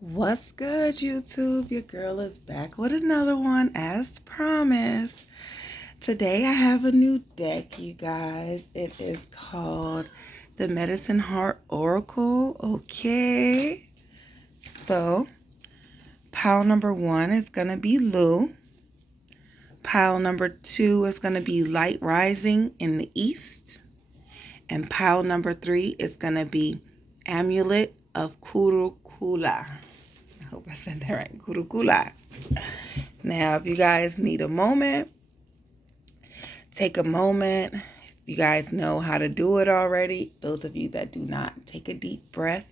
What's good, YouTube? Your girl is back with another one as promised. Today I have a new deck, you guys. It is called the Medicine Heart Oracle. Okay. So, pile number 1 is going to be Lou. Pile number 2 is going to be Light Rising in the East. And pile number 3 is going to be Amulet of Kurukula. I hope I said that right. Kurukula. Now, if you guys need a moment, take a moment. If you guys know how to do it already, those of you that do not, take a deep breath.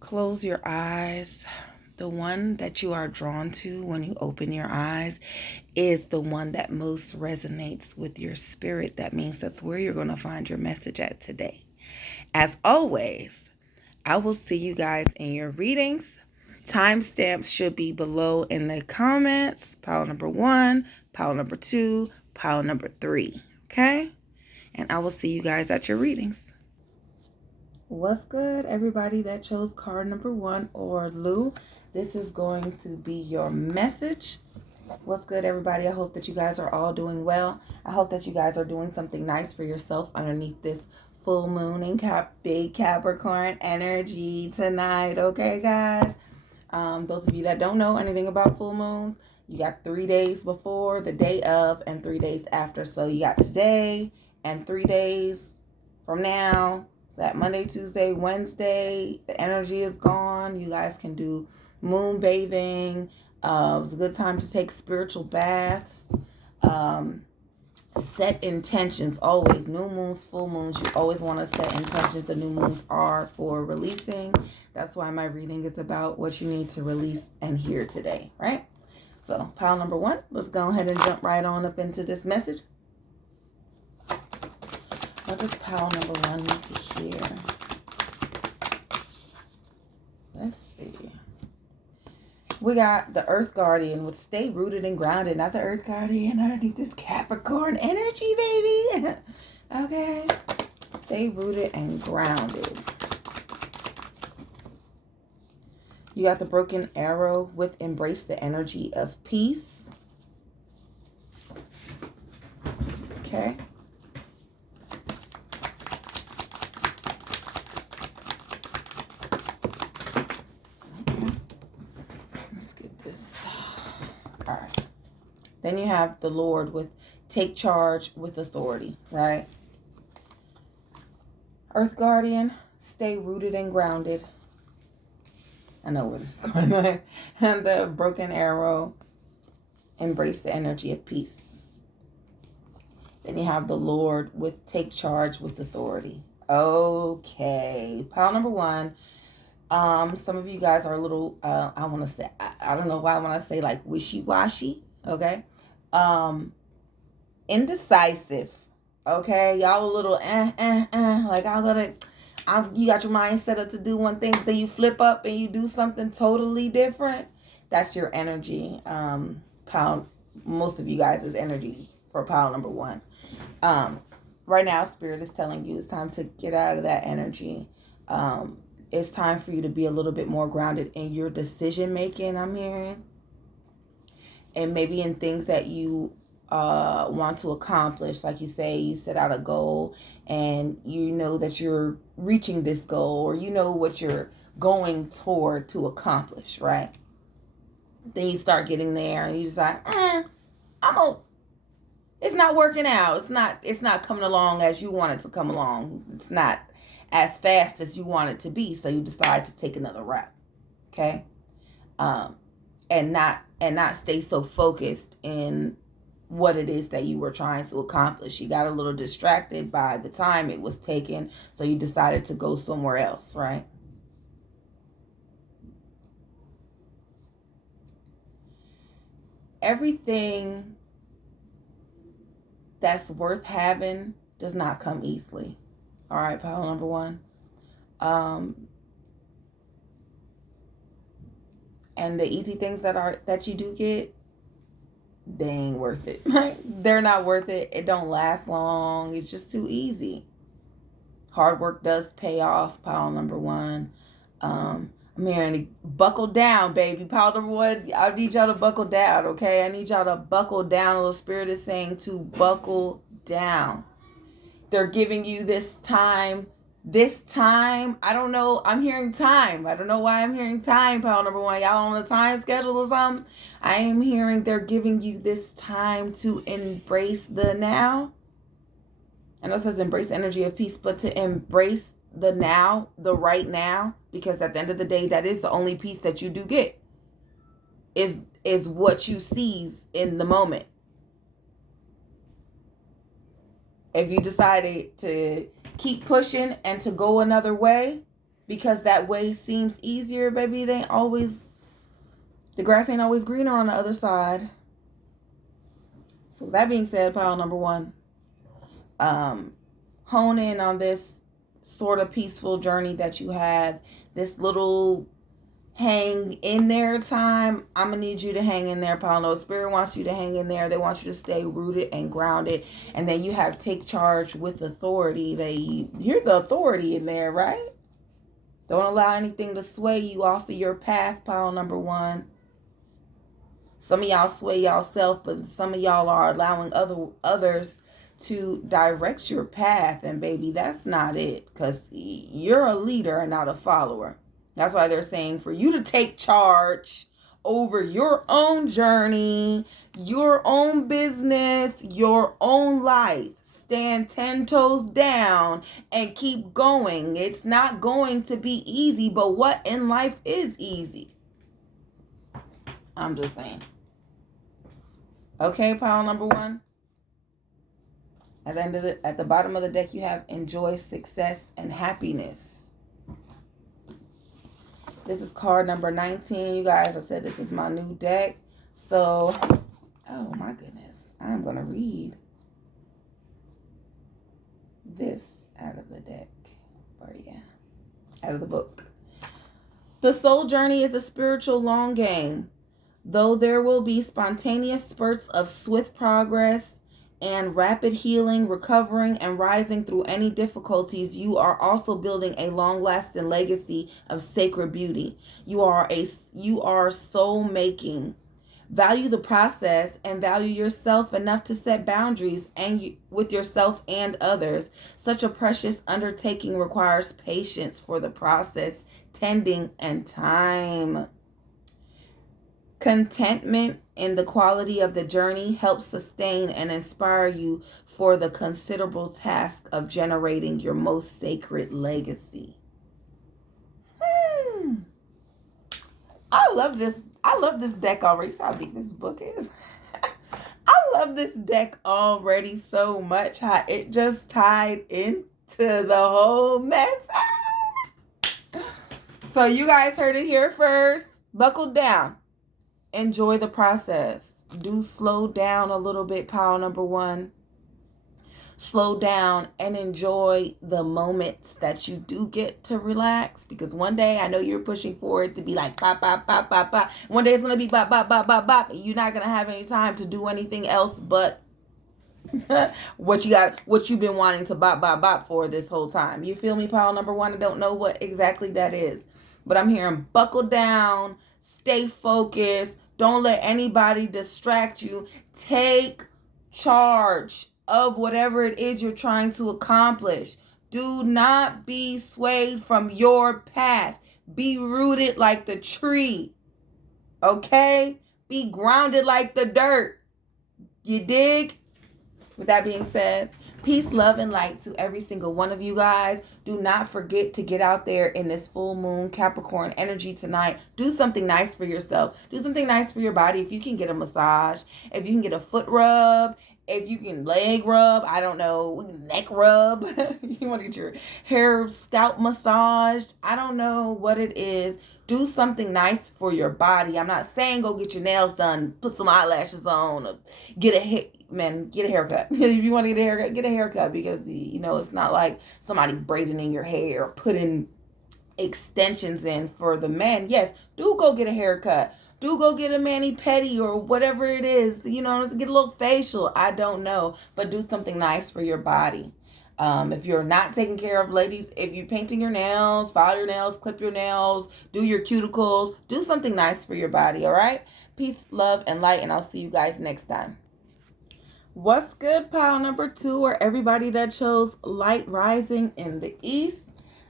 Close your eyes. The one that you are drawn to when you open your eyes is the one that most resonates with your spirit. That means that's where you're going to find your message at today. As always, I will see you guys in your readings. Timestamps should be below in the comments. Pile number 1, pile number 2, pile number 3. Okay? And I will see you guys at your readings. What's good, everybody that chose card number 1 or Lou? This is going to be your message. What's good, everybody? I hope that you guys are all doing well. I hope that you guys are doing something nice for yourself underneath this full moon and big Capricorn energy tonight. Okay, guys? Those of you that don't know anything about full moons, you got 3 days before, the day of, and 3 days after. So you got today and 3 days from now. That Monday, Tuesday, Wednesday, the energy is gone. You guys can do moon bathing. It's a good time to take spiritual baths. Set intentions always. New moons, full moons, you always want to set intentions. The new moons are for releasing. That's why my reading is about what you need to release and hear today, right? So pile number 1, let's go ahead and jump right on up into this message. What does pile number 1 need to hear? Let's see. We got the Earth Guardian with stay rooted and grounded. Not the Earth Guardian underneath this Capricorn energy, baby. Okay. Stay rooted and grounded. You got the Broken Arrow with embrace the energy of peace. Okay. All right. Then you have the Lord with take charge with authority, right? Earth Guardian, stay rooted and grounded. I know where this is going. And the Broken Arrow, embrace the energy of peace. Then you have the Lord with take charge with authority. Okay. Pile number 1. Some of you guys are a little, I want to say, I don't know why I want to say like wishy-washy, okay? Indecisive, okay? Y'all a little, like you got your mind set up to do one thing, then you flip up and you do something totally different. That's your energy, pile, most of you guys' energy for pile number 1. Right now, Spirit is telling you it's time to get out of that energy. It's time for you to be a little bit more grounded in your decision making, I'm hearing. And maybe in things that you want to accomplish. Like you say, you set out a goal and you know that you're reaching this goal, or you know what you're going toward to accomplish, right? Then you start getting there and you just like, it's not working out. It's not coming along as you want it to come along. It's not as fast as you want it to be, so you decide to take another route. Okay? And not stay so focused in what it is that you were trying to accomplish. You got a little distracted by the time it was taken, so you decided to go somewhere else, right? Everything that's worth having does not come easily. All right, pile number 1. And the easy things that you do get, they ain't worth it. They're not worth it. It don't last long. It's just too easy. Hard work does pay off, pile number 1. I'm hearing Buckle down, baby. Pile number one, I need y'all to buckle down, okay? I need y'all to buckle down. The Spirit is saying to buckle down. They're giving you this time. I don't know. I'm hearing time. I don't know why I'm hearing time, pile number one. Y'all on a time schedule or something? I am hearing they're giving you this time to embrace the now. I know it says embrace the energy of peace, but to embrace the now, the right now, because at the end of the day, that is the only peace that you do get, is what you seize in the moment. If you decided to keep pushing and to go another way because that way seems easier, baby, it ain't always, the grass ain't always greener on the other side. So that being said, pile number one, hone in on this sort of peaceful journey that you have, this little hang in there time. I'm gonna need you to hang in there, Paulo. Spirit wants you to hang in there. They want you to stay rooted and grounded. And then you have take charge with authority. You're the authority in there, right? Don't allow anything to sway you off of your path, pile number one. Some of y'all sway y'allself, but some of y'all are allowing others to direct your path. And baby, that's not it, because you're a leader and not a follower. That's why they're saying for you to take charge over your own journey, your own business, your own life. Stand 10 toes down and keep going. It's not going to be easy, but what in life is easy? I'm just saying. Okay, pile number one. At the bottom of the deck, you have enjoy, success, and happiness. This is card number 19, you guys. I said this is my new deck. So, oh my goodness. I'm going to read this out of the deck. Or yeah, out of the book. The soul journey is a spiritual long game. Though there will be spontaneous spurts of swift progress and rapid healing, recovering, and rising through any difficulties, you are also building a long-lasting legacy of sacred beauty. You are soul making. Value the process and value yourself enough to set boundaries with yourself and others. Such a precious undertaking requires patience for the process, tending, and time. Contentment in the quality of the journey helps sustain and inspire you for the considerable task of generating your most sacred legacy. I love this deck already. See how big this book is? I love this deck already so much. How it just tied into the whole mess. So you guys heard it here first. Buckle down. Enjoy the process. Do slow down a little bit, pile number one. Slow down and enjoy the moments that you do get to relax. Because one day, I know you're pushing for it to be like pop, pop, pop, pop, pop. One day it's going to be bop, bop, bop, bop, bop. You're not going to have any time to do anything else but what you've been wanting to bop, bop, bop for this whole time. You feel me, pile number one? I don't know what exactly that is. But I'm hearing buckle down, stay focused. Don't let anybody distract you. Take charge of whatever it is you're trying to accomplish. Do not be swayed from your path. Be rooted like the tree. Okay? Be grounded like the dirt. You dig? With that being said, peace, love, and light to every single one of you guys. Do not forget to get out there in this full moon Capricorn energy tonight. Do something nice for yourself. Do something nice for your body. If you can get a massage, if you can get a foot rub, if you can leg rub, I don't know, neck rub. You want to get your hair scalp massaged. I don't know what it is. Do something nice for your body. I'm not saying go get your nails done, put some eyelashes on, or get a haircut. If you want to get a haircut, because you know it's not like somebody braiding in your hair or putting extensions in. For the men, yes, do go get a haircut. Do go get a mani-pedi or whatever it is. You know, get a little facial. I don't know, but do something nice for your body. If you're not taking care of, ladies, if you're painting your nails, file your nails, clip your nails, do your cuticles, do something nice for your body, all right? Peace, love, and light, and I'll see you guys next time. What's good, pile number 2, or everybody that chose light rising in the east?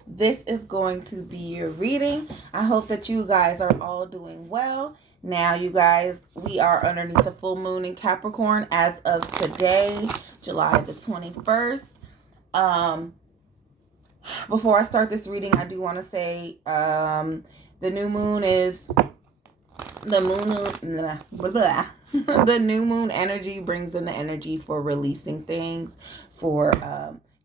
This is going to be your reading. I hope that you guys are all doing well. Now, you guys, we are underneath the full moon in Capricorn as of today, July the 21st. Before I start this reading, I do want to say the new moon is the new moon energy brings in the energy for releasing things, for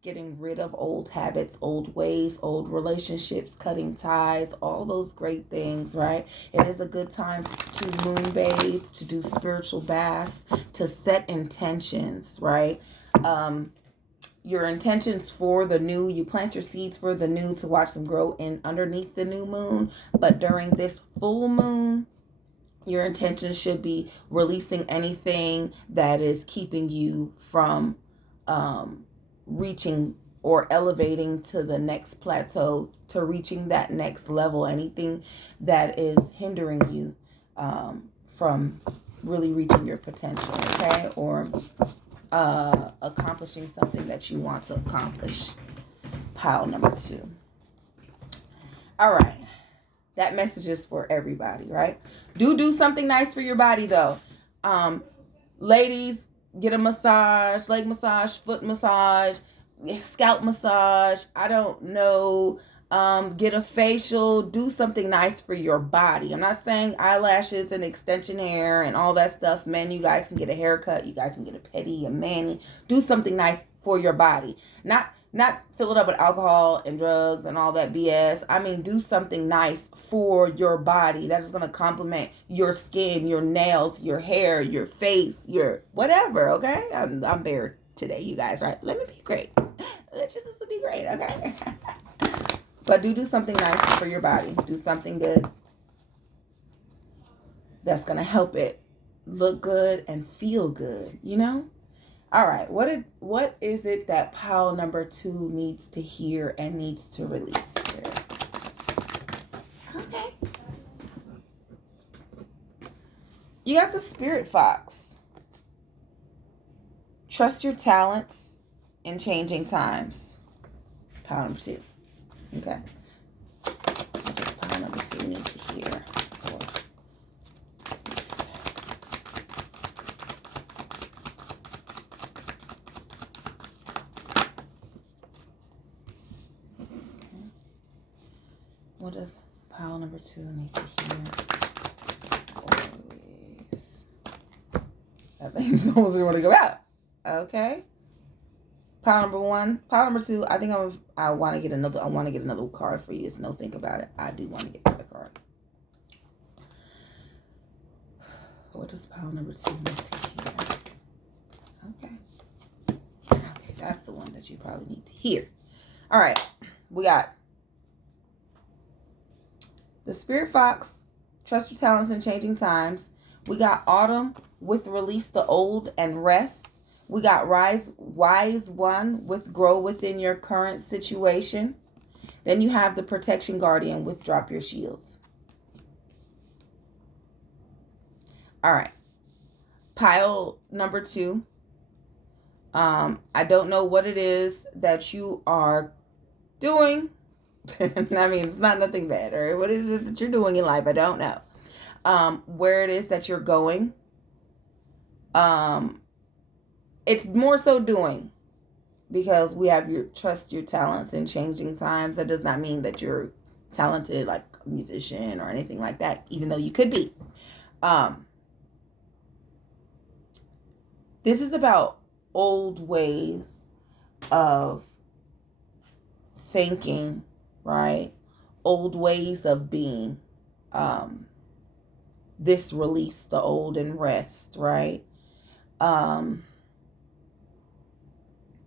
getting rid of old habits, old ways, old relationships, cutting ties, all those great things, right? It is a good time to moon bathe, to do spiritual baths, to set intentions, right? Your intentions for the new, you plant your seeds for the new to watch them grow in underneath the new moon. But during this full moon, your intention should be releasing anything that is keeping you from reaching or elevating to the next plateau, to reaching that next level. Anything that is hindering you from really reaching your potential, okay? Or accomplishing something that you want to accomplish. Pile number 2. All right. That message is for everybody, right? Do something nice for your body, though. Ladies, get a massage, leg massage, foot massage, scalp massage. I don't know. Get a facial. Do something nice for your body. I'm not saying eyelashes and extension hair and all that stuff. Men, you guys can get a haircut. You guys can get a pedi, a mani. Do something nice for your body. Not fill it up with alcohol and drugs and all that BS. I mean, do something nice for your body that is going to complement your skin, your nails, your hair, your face, your whatever, okay? I'm there today, you guys, right? Let me be great. Let's just be great, okay? But do something nice for your body. Do something good that's going to help it look good and feel good, you know? All right, what is it that pile number 2 needs to hear and needs to release here? Okay. You got the Spirit Fox. Trust your talents in changing times. Pile number 2. Okay. What does pile number 2 need to hear? What does pile number 2 need to hear? Always. That thing's almost want to go out. Okay. Pile number 1. Pile number 2. I think I want to get another. I want to get another card for you. It's no think about it. I do want to get another card. What does pile number 2 need to hear? Okay. Okay, that's the one that you probably need to hear. All right. We got the Spirit Fox, trust your talents in changing times. We got Autumn with release the old and rest. We got Wise One with grow within your current situation. Then you have the Protection Guardian with drop your shields. All right. Pile number 2. I don't know what it is that you are doing. I mean, it's not nothing bad, or what is it that you're doing in life? I don't know. Where it is that you're going. It's more so doing, because we have your trust your talents in changing times. That does not mean that you're talented like a musician or anything like that, even though you could be. This is about old ways of thinking, right? Old ways of being. This release the old and rest, right?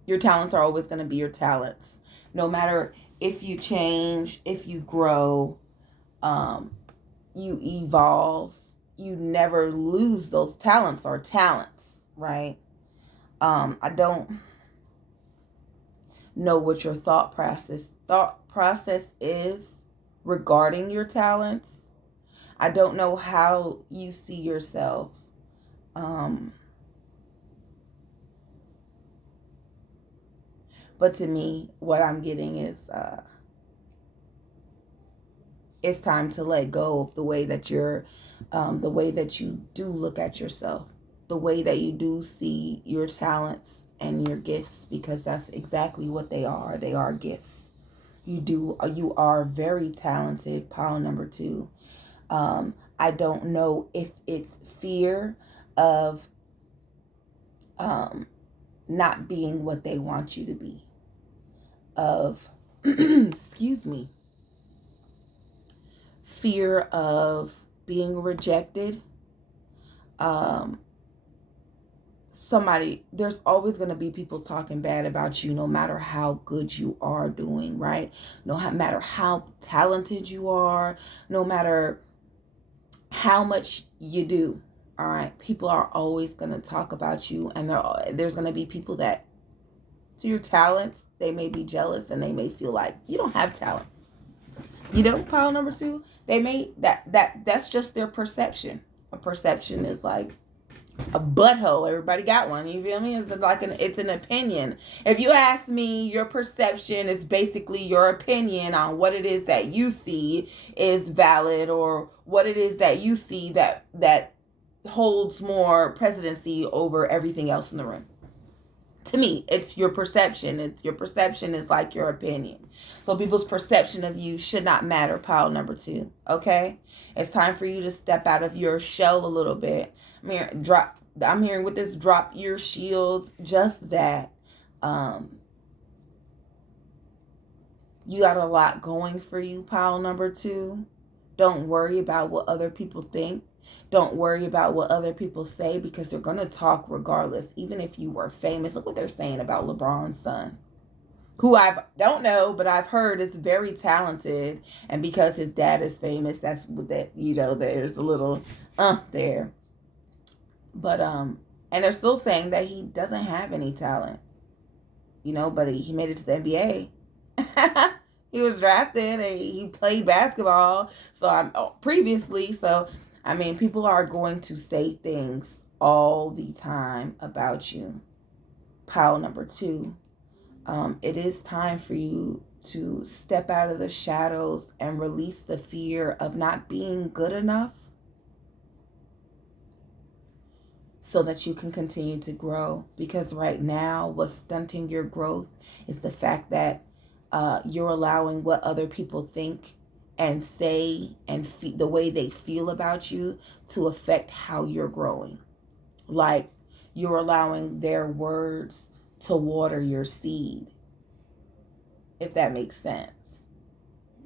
Your talents are always going to be your talents. No matter if you change, if you grow, you evolve, you never lose those talents or talents, right? know what your thought process is regarding your talents. I don't know how you see yourself. But to me, what I'm getting is it's time to let go of the way that the way that you do look at yourself, the way that you do see your talents and your gifts, because that's exactly what they are. They are gifts. You are very talented, pile number 2. I don't know if it's fear of not being what they want you to be, of excuse me, fear of being rejected. There's always going to be people talking bad about you, no matter how good you are doing, right? No matter how talented you are, no matter how much you do. All right, people are always going to talk about you, and there's going to be people that, to your talents, they may be jealous and they may feel like you don't have talent. Pile number 2, they may that's just their perception. A perception is like a butthole. Everybody got one. You feel me? It's an opinion. If you ask me, your perception is basically your opinion on what it is that you see is valid, or what it is that you see that holds more presidency over everything else in the room. To me, it's your perception. Your perception is like your opinion. So people's perception of you should not matter, pile number 2. Okay? It's time for you to step out of your shell a little bit. I'm hearing with this, drop your shields, just that. You got a lot going for you, pile number 2. Don't worry about what other people think. Don't worry about what other people say, because they're going to talk regardless. Even if you were famous. Look what they're saying about LeBron's son, who don't know, but I've heard is very talented. And because his dad is famous, that's what there's a little there. But and they're still saying that he doesn't have any talent. But he made it to the NBA. He was drafted and he played basketball previously. So people are going to say things all the time about you. Pile number 2. It is time for you to step out of the shadows and release the fear of not being good enough, so that you can continue to grow. Because right now, what's stunting your growth is the fact that you're allowing what other people think and say and the way they feel about you to affect how you're growing. Like, you're allowing their words to water your seed, if that makes sense.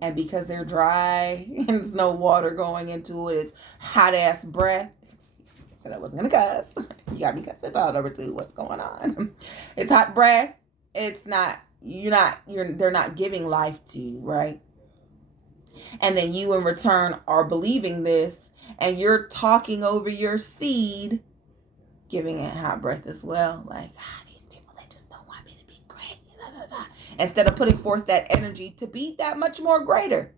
And because they're dry and there's no water going into it, it's hot ass breath. So I wasn't gonna cuss. You got me cussing about number 2. What's going on? It's hot breath. It's not. They're not giving life to you, right? And then you in return are believing this, and you're talking over your seed, giving it hot breath as well. Like, these people, they just don't want me to be great. Instead of putting forth that energy to be that much more greater.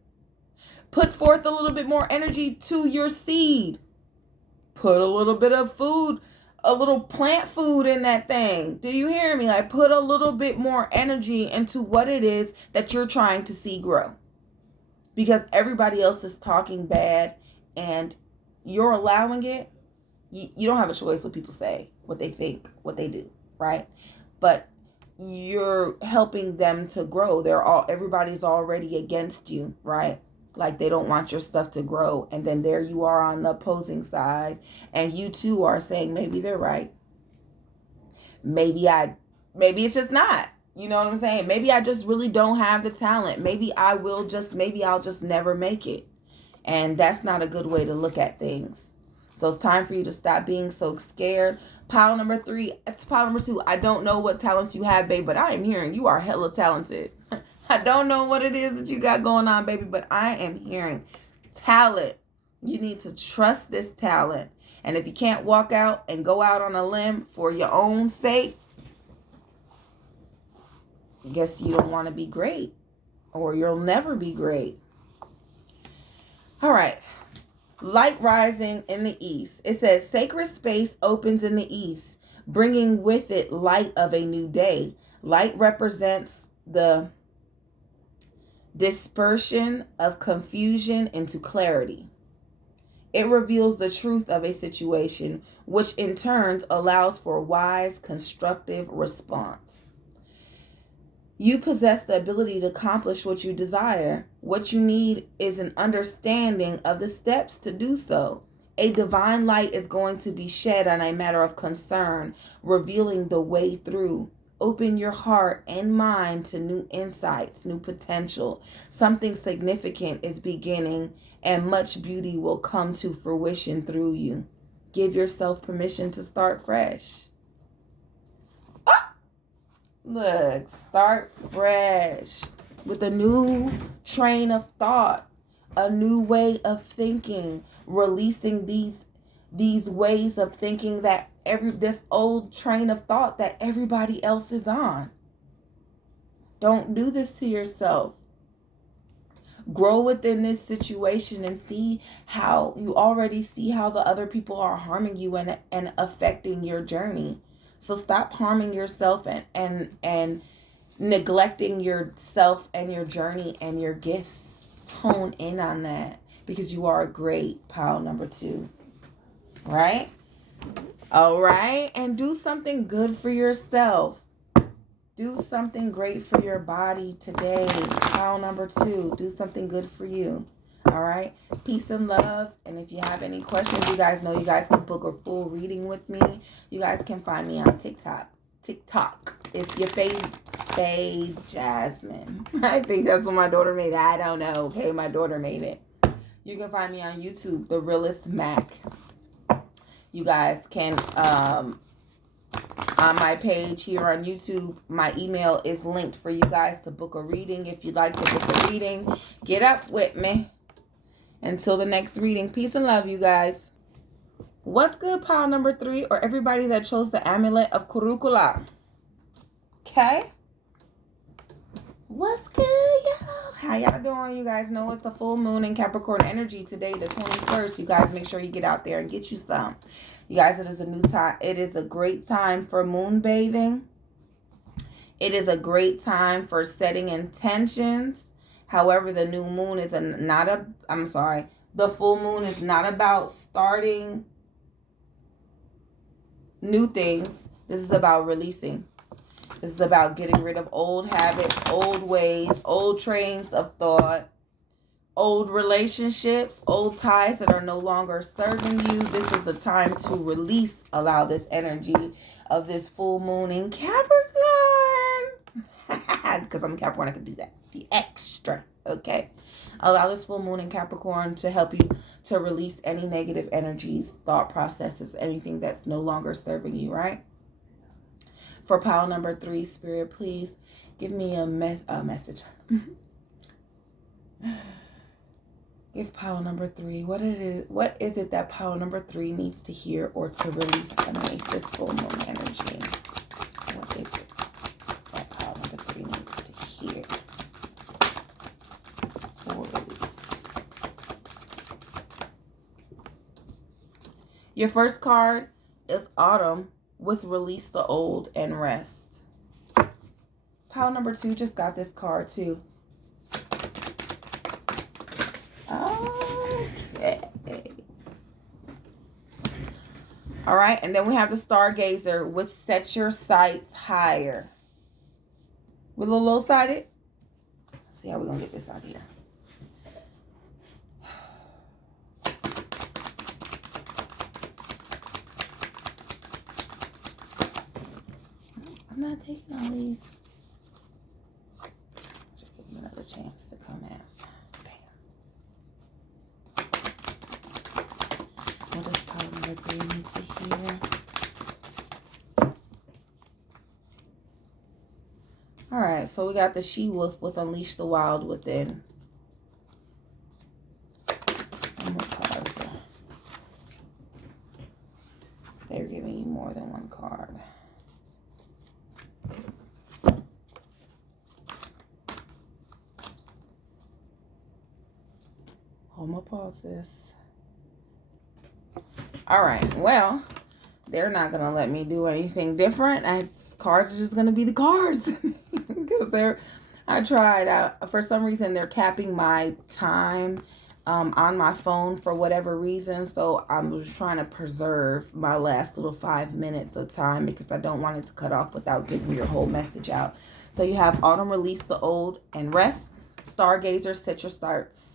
Put forth a little bit more energy to your seed. Put a little bit of food, a little plant food in that thing. Do you hear me? Like, put a little bit more energy into what it is that you're trying to see grow. Because everybody else is talking bad and you're allowing it. You don't have a choice what people say, what they think, what they do, right? But you're helping them to grow. Everybody's already against you, right? Like, they don't want your stuff to grow. And then there you are on the opposing side. And you too are saying, maybe they're right. Maybe it's just not. You know what I'm saying? Maybe I just really don't have the talent. Maybe I'll just never make it. And that's not a good way to look at things. So it's time for you to stop being so scared. Pile number 3, it's pile number 2. I don't know what talents you have, babe, but I am hearing you are hella talented. I don't know what it is that you got going on, baby, but I am hearing talent. You need to trust this talent. And if you can't walk out and go out on a limb for your own sake, I guess you don't want to be great, or you'll never be great. All right. Light rising in the east. It says sacred space opens in the east, bringing with it light of a new day. Light represents the dispersion of confusion into clarity. It reveals the truth of a situation, which in turn allows for wise, constructive response. You possess the ability to accomplish what you desire. What you need is an understanding of the steps to do so. A divine light is going to be shed on a matter of concern, revealing the way through. Open your heart and mind to new insights, new potential. Something significant is beginning, and much beauty will come to fruition through you. Give yourself permission to start fresh. Look, start fresh with a new train of thought, a new way of thinking, releasing these ways of thinking that this old train of thought that everybody else is on. Don't do this to yourself. Grow within this situation and see how you already see how the other people are harming you and affecting your journey. So stop harming yourself and neglecting yourself and your journey and your gifts. Hone in on that, because you are great, pile number 2. Right? All right. And do something good for yourself. Do something great for your body today. Pile number 2. Do something good for you. All right. Peace and love. And if you have any questions, you guys know you guys can book a full reading with me. You guys can find me on TikTok. It's your Faye Jasmine. I think that's what my daughter made it. I don't know. Okay, my daughter made it. You can find me on YouTube, The Realist Mac. You guys can, on my page here on YouTube, my email is linked for you guys to book a reading. If you'd like to book a reading, get up with me. Until the next reading, peace and love, you guys. What's good, pile number 3, or everybody that chose the amulet of Curricula? Okay? What's good, y'all? How y'all doing? You guys know it's a full moon in Capricorn energy today, the 21st. You guys make sure you get out there and get you some. You guys, it is a new time. It is a great time for moon bathing. It is a great time for setting intentions. However, the new moon is the full moon is not about starting new things. This is about releasing. This is about getting rid of old habits, old ways, old trains of thought, old relationships, old ties that are no longer serving you. This is the time to release, allow this energy of this full moon in Capricorn. Because I'm a Capricorn, I can do that. Be extra, okay? Allow this full moon in Capricorn to help you to release any negative energies, thought processes, anything that's no longer serving you, right? For pile number 3, Spirit, please give me a message. Give pile number 3 what is it that pile number 3 needs to hear or to release underneath this full moon energy? What is it that pile number 3 needs to hear or release? Your first card is Autumn with Release the Old and Rest. Pile number 2 just got this card too. Okay. All right, and then we have the Stargazer with Set Your Sights Higher. We're a little low-sided. Let's see how we're going to get this out of here. I'm not taking all these. Just give them another chance to come out. What does pile number 3 need to hear? Alright, so we got the She-Wolf with Unleash the Wild Within. One more card. They're giving you more than one card. gonna pause this. All right, well, they're not gonna let me do anything different. Cards are just gonna be the cards. Because I tried. For some reason, they're capping my time on my phone for whatever reason. So I'm just trying to preserve my last little 5 minutes of time because I don't want it to cut off without getting your whole message out. So you have autumn, release the old and rest. Stargazer, set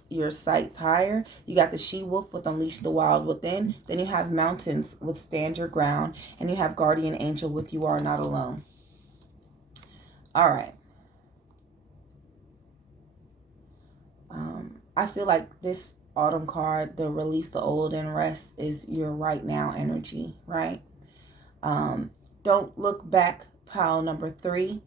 your sights higher. You got the she-wolf with unleash the wild within. Then you have mountains with stand your ground. And you have guardian angel with you are not alone. All right. I feel like this autumn card, the release the old and rest, is your right now energy, right? Don't look back, pile number 3.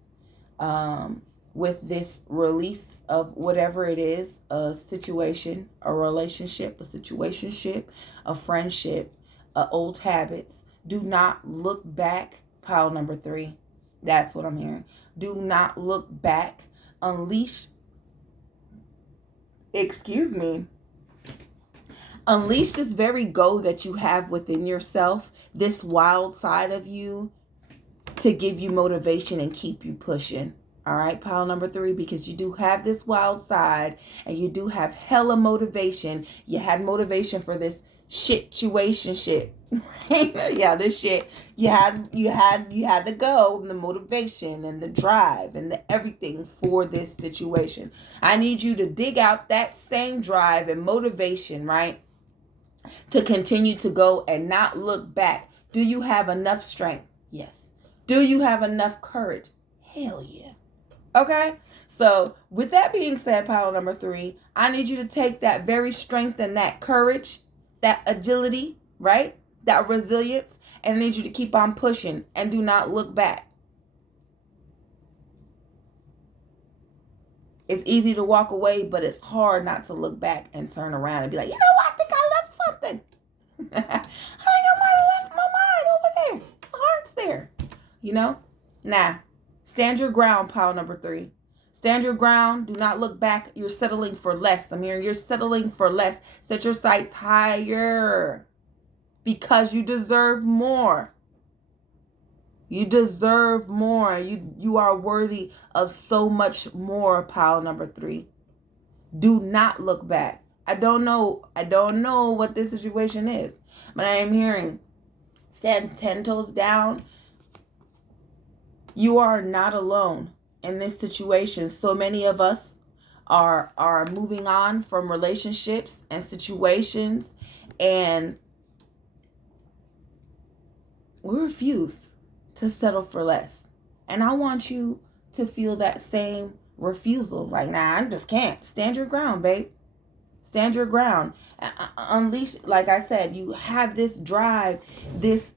With this release of whatever it is, a situation, a relationship, a situationship, a friendship, old habits. Do not look back, pile number 3. That's what I'm hearing. Do not look back. Unleash this very go that you have within yourself, this wild side of you, to give you motivation and keep you pushing. All right, pile number 3, because you do have this wild side and you do have hella motivation. You had motivation for this situation shit. Yeah, this shit. You had the go and the motivation and the drive and the everything for this situation. I need you to dig out that same drive and motivation, right? To continue to go and not look back. Do you have enough strength? Yes. Do you have enough courage? Hell yeah. Okay? So with that being said, pile number 3, I need you to take that very strength and that courage, that agility, right? That resilience, and I need you to keep on pushing and do not look back. It's easy to walk away, but it's hard not to look back and turn around and be like, you know what? I think I left something. I think I might have left my mind over there. My heart's there. You know? Nah. Stand your ground, pile number 3. Stand your ground. Do not look back. You're settling for less. I'm hearing you're settling for less. Set your sights higher because you deserve more. You deserve more. You are worthy of so much more, pile number 3. Do not look back. I don't know what this situation is, but I am hearing stand 10 toes down. You are not alone in this situation. So many of us are moving on from relationships and situations, and we refuse to settle for less. And I want you to feel that same refusal. Like, nah, I just can't. Stand your ground, babe. Stand your ground. Unleash, like I said, you have this drive, this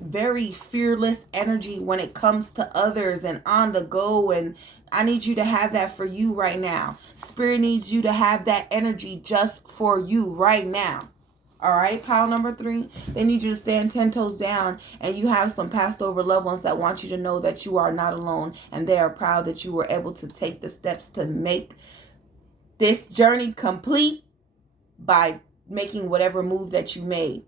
very fearless energy when it comes to others and on the go. And I need you to have that for you right now. Spirit needs you to have that energy just for you right now. All right, pile number 3, they need you to stand 10 toes down, and you have some passed over loved ones that want you to know that you are not alone, and they are proud that you were able to take the steps to make this journey complete by making whatever move that you made,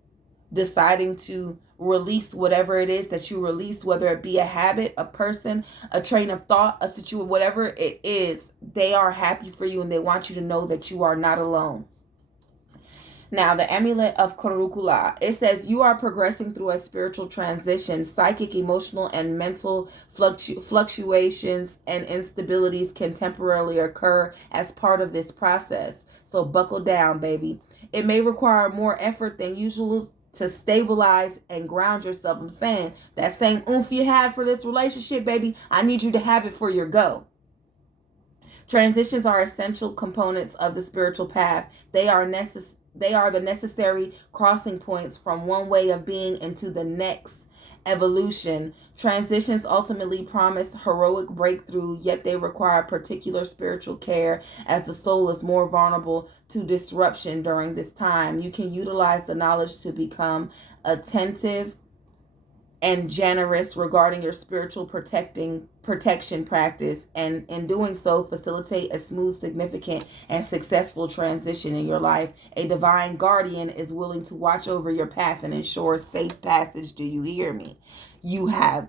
deciding to release whatever it is that you release, whether it be a habit, a person, a train of thought, a situation, whatever it is. They are happy for you, and they want you to know that you are not alone. Now, the amulet of Korukula, it says you are progressing through a spiritual transition. Psychic, emotional, and mental fluctuations and instabilities can temporarily occur as part of this process. So buckle down, baby. It may require more effort than usual to stabilize and ground yourself. I'm saying that same oomph you had for this relationship, baby, I need you to have it for your go. Transitions are essential components of the spiritual path. They are the necessary crossing points from one way of being into the next evolution. Transitions ultimately promise heroic breakthrough, yet they require particular spiritual care as the soul is more vulnerable to disruption during this time. You can utilize the knowledge to become attentive and generous regarding your spiritual protection practice, and in doing so facilitate a smooth, significant, and successful transition in your life. A divine guardian is willing to watch over your path and ensure safe passage. Do you hear me? You have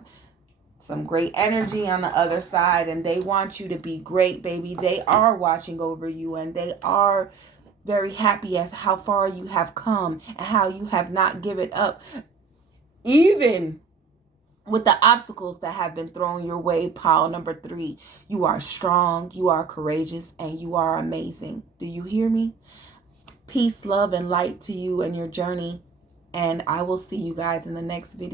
some great energy on the other side, and they want you to be great, baby. They are watching over you, and they are very happy as how far you have come and how you have not given up, even with the obstacles that have been thrown your way. Pile number 3, you are strong, you are courageous, and you are amazing. Do you hear me? Peace, love, and light to you and your journey. And I will see you guys in the next video.